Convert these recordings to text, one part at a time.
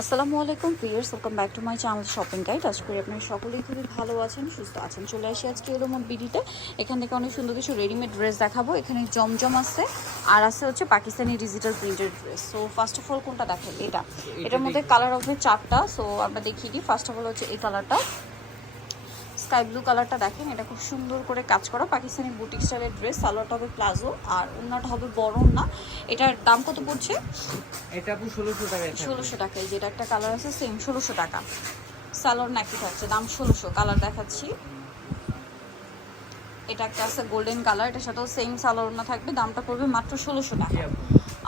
আসসালামু আলাইকুম viewers, welcome back to my channel shopping guide. আশা করি আপনারা সকলেই খুবই ভালো আছেন, সুস্থ আছেন। চলে আসি আজকে এলোমোট বিডিতে। এখান থেকে অনেক সুন্দর কিছু রেডিমেড ড্রেস দেখাবো। এখানে জমজম আছে আর আছে হচ্ছে Pakistani digital printed dress. So first of all কোনটা দেখেন? এটার মধ্যে কালার হবে চারটা। সো আমরা দেখিয়ে দিই। ফার্স্ট অফ অল হচ্ছে এই কালারটা, স্কাই ব্লু কালারটা দেখেন। এটা খুব সুন্দর করে কাজ করা পাকিস্তানি বুটিক স্টাইলের ড্রেস। সালোয়ারটা হবে প্লাজো আর ওড়নাটা হবে বড় ওড়না। এটার দাম কত পড়ছে? এটা আপু 1600 টাকা। 1600 টাকায়। যেটা একটা কালার আছে সেম 1600 টাকা। সালোয়ার নাকি থাকছে, দাম 1600। কালার দেখাচ্ছি। এটা একটা আছে গোল্ডেন কালার, এটার সাথেও সেম সালোয়ার না থাকবে, দামটা পড়বে মাত্র 1600 টাকা।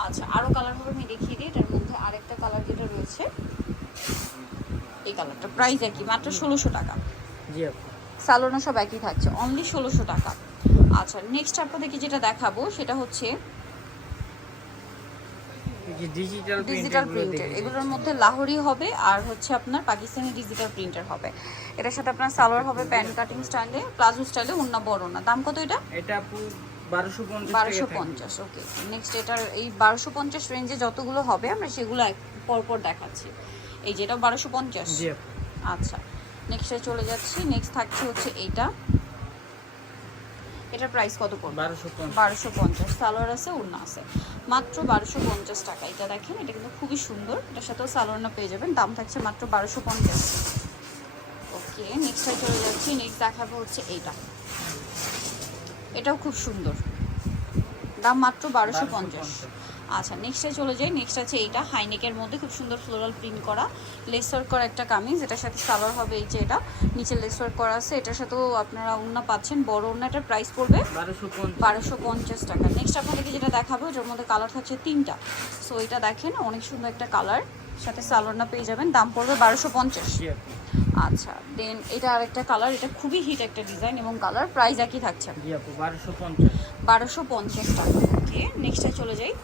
আচ্ছা, আরও কালার হবে, আমি দেখিয়ে দিই। এটার মধ্যে আরেকটা কালার যেটা রয়েছে এই কালারটা, প্রাইস একই, মাত্র 1600 টাকা। জি আপু, সালোয়ার সব একই থাকছে, অনলি 1600 টাকা। আচ্ছা, নেক্সট আপনাদেরকে যেটা দেখাবো সেটা হচ্ছে ডিজিটাল প্রিন্টের। এগুলোর মধ্যে লাহোরি হবে আর হচ্ছে আপনার পাকিস্তানি ডিজিটাল প্রিন্টার হবে। এটার সাথে আপনার সালোয়ার হবে প্যান্ট কাটিং স্টাইলে, প্লাজো স্টাইলে, ওন্না বড় না। দাম কত এটা? এটা আপু 1250 1250। ওকে, নেক্সট এটার এই 1250 রেঞ্জে যতগুলো হবে আমরা সেগুলো পরপর দেখাচ্ছি। এই যেটা 1250। জি আপু। আচ্ছা, নেক্সটে চলে যাচ্ছি। নেক্সট থাকছে হচ্ছে এইটা। এটার প্রাইস কত পড়বে? 1250। সালোয়ার আছে, ওড়না আছে, মাত্র 1250 টাকা। এটা দেখেন, এটা কিন্তু খুবই সুন্দর। এটার সাথেও সালোয়ার না পেয়ে যাবেন, দাম থাকছে মাত্র 1250। ওকে, নেক্সটে চলে যাচ্ছি। নেক্সট দেখাবো হচ্ছে এইটা। এটাও খুব সুন্দর, দাম মাত্র 1250। আচ্ছা, নেক্সটে চলে যাই। নেক্সট আছে এইটা, হাইনেকের মধ্যে খুব সুন্দর ফ্লোরাল প্রিন্ট করা, লেস ওয়ার্ক করা একটা কামিজ। এটার সাথে সালোয়ার হবে এই যে এটা, নিচে লেস ওয়ার্ক করা আছে। এটার সাথেও আপনারা ওড়না পাচ্ছেন, বড় ওড়নাটার প্রাইস পড়বে 1250 টাকা। নেক্সট আপনাদেরকে যেটা দেখাবো, যার মধ্যে কালার থাকছে তিনটা। সো এটা দেখেন, অনেক সুন্দর একটা কালার, সাথে সালোয়ার পেয়ে যাবেন, দাম পড়বে 1250। আচ্ছা, দেন এটা আরেকটা কালার, এটা খুবই হিট একটা ডিজাইন এবং কালার, প্রাইস একই থাকছে। জি আপু, 1250। 1250 টাকা। ওকে, নেক্সটে চলে যাই।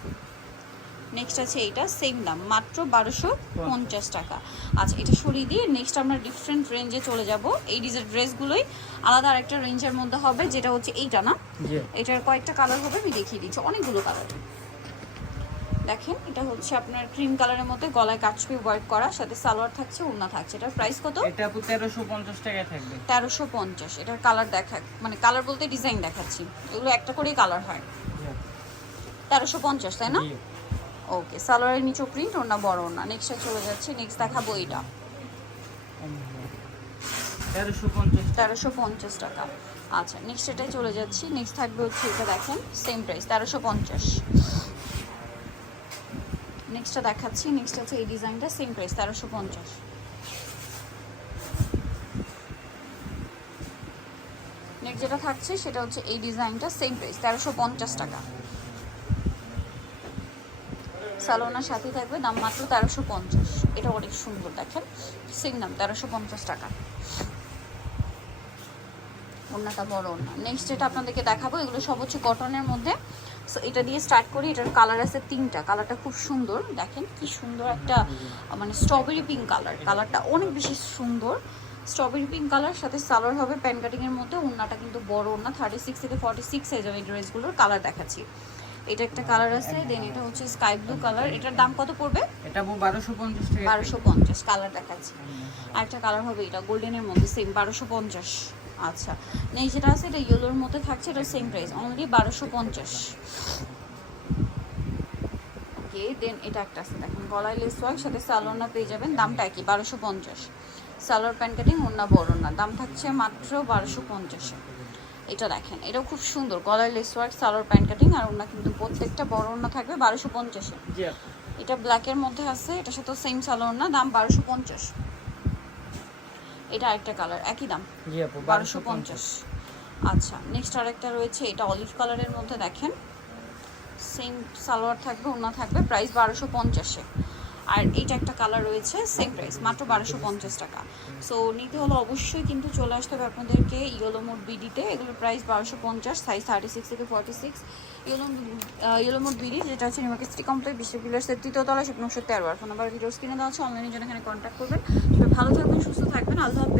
নেক্সট আছে এইটা, সেম দাম, মাত্র 1250 টাকা। আচ্ছা, এটা সরিয়ে দিয়ে নেক্সট আমরা ডিফারেন্ট রেঞ্জে চলে যাব। এই ড্রেসগুলোই আলাদা আরেকটা রেঞ্জের মধ্যে হবে, যেটা হচ্ছে এইটা না, এটার কয়েকটা কালার হবে, আমি দেখিয়ে দিচ্ছি, অনেকগুলো কালার। দেখেন, এটা হচ্ছে আপনার ক্রিম কালারের মধ্যে, গলায় কাচপি ওয়ার্ক করা, সাথে সালোয়ার থাকছে, ওড়না থাকছে। এটার প্রাইস কত? এটা আপু 1350 টাকায় থাকবে। 1350। এটার কালার মানে কালার বলতে ডিজাইন দেখাচ্ছি, এগুলো একটা করেই কালার হয়। 1350, তাই না? ওকে, সালোয়ারের নিচে প্রিন্ট, ওড়না বড় ওড়না। নেক্সটে চলে যাচ্ছে। নেক্সট দেখাবো এইটা, 1350 টাকা। আচ্ছা, নেক্সট এটাই চলে যাচ্ছি। নেক্সট থাকবে হচ্ছে এটা, দেখেন সেম প্রাইস, 1350। নেক্সটটা দেখাচ্ছি। নেক্সট আছে এই ডিজাইনটা, সেম প্রাইস, 1350। নেক্সট যেটা থাকছে সেটা হচ্ছে এই ডিজাইনটা, সেম প্রাইস, 1350 টাকা। সালোনার সাথে থাকবে, দাম মাত্র 1350। এটা অনেক সুন্দর, দেখেন সেম দাম, 1350 টাকা। ওড়নাটা বড় ওড়না। নেক্সট যেটা আপনাদেরকে দেখাবো, এগুলো সব হচ্ছে কটনের মধ্যে। সো এটা দিয়ে স্টার্ট করি। এটার কালার আছে তিনটা, কালারটা খুব সুন্দর। দেখেন কি সুন্দর একটা মানে স্ট্রবেরি পিঙ্ক কালার, কালারটা অনেক বেশি সুন্দর। স্ট্রবেরি পিঙ্ক কালার, সাথে সালোয়ার হবে প্যান কাটিংয়ের মধ্যে। ওড়নাটা কিন্তু বড় ওড়না, 36 থেকে 46 সাইজ হবে। এই ড্রেসগুলোর কালার দেখাচ্ছি। এটা একটা কালার আছে, দেন এটা হচ্ছে স্কাই ব্লু কালার। এটার দাম কত পড়বে? এটা 1250 টাকা। 1250। কালার দেখাচ্ছি। আরেকটা কালার হবে এটা গোল্ডেনের মধ্যে, সেম 1250। আচ্ছা, নেই যেটা আছে এটা ইয়েলোর মধ্যে থাকছে, এটা সেম প্রাইস, অনলি 1250। ওকে, দেন এটা একটা আছে, দেখেন গলায় লেস ওয়ার্ক, সাথে সালোয়ার পেয়ে যাবেন, দামটা একই, 1250। সালোয়ার প্যান্ট কাটিং, ওড়না বড় না, দাম থাকছে মাত্র 1250। এটা দেখেন, এটাও খুব সুন্দর, গলায় lace work, salwar pant cutting আর ওড়না কিন্তু প্রত্যেকটা বড় ওড়না থাকবে, 1250। এটা ব্ল্যাকের মধ্যে আছে, এটার সাথে সেম সালোয়ার না, দাম 1250। এটা আরেকটা কালার, একই দাম, জি আপু, 1250। আচ্ছা, নেক্সট আরেকটা রয়েছে, এটা অলিভ কালারের মধ্যে, দেখেন সেম সালোয়ার থাকবে, ওড়না থাকবে, প্রাইস 1250-এ। আর এইটা একটা কালার রয়েছে, সেম প্রাইস, মাত্র 1250 টাকা। সো নিতে হলে অবশ্যই কিন্তু চলে আসতে হবে আপনাদেরকে ইয়েলোমোড বিডিতে। এগুলোর প্রাইস 1250, সাইজ 36 থেকে 46। ইয়েলোমোড বিডি, যেটা হচ্ছে নিউ মার্কেট সিটি কমপ্লেক্স, বিশ্ববিদ্যালয়ের 3য় তলা, 13 আর ফোন নাম্বার ভিডিওস কিনে দেওয়া আছে। অনলাইনের জন্য এখানে কন্ট্যাক্ট করবেন। সবাই ভালো থাকবেন, সুস্থ থাকবেন, আল্লাহ হাফেজ।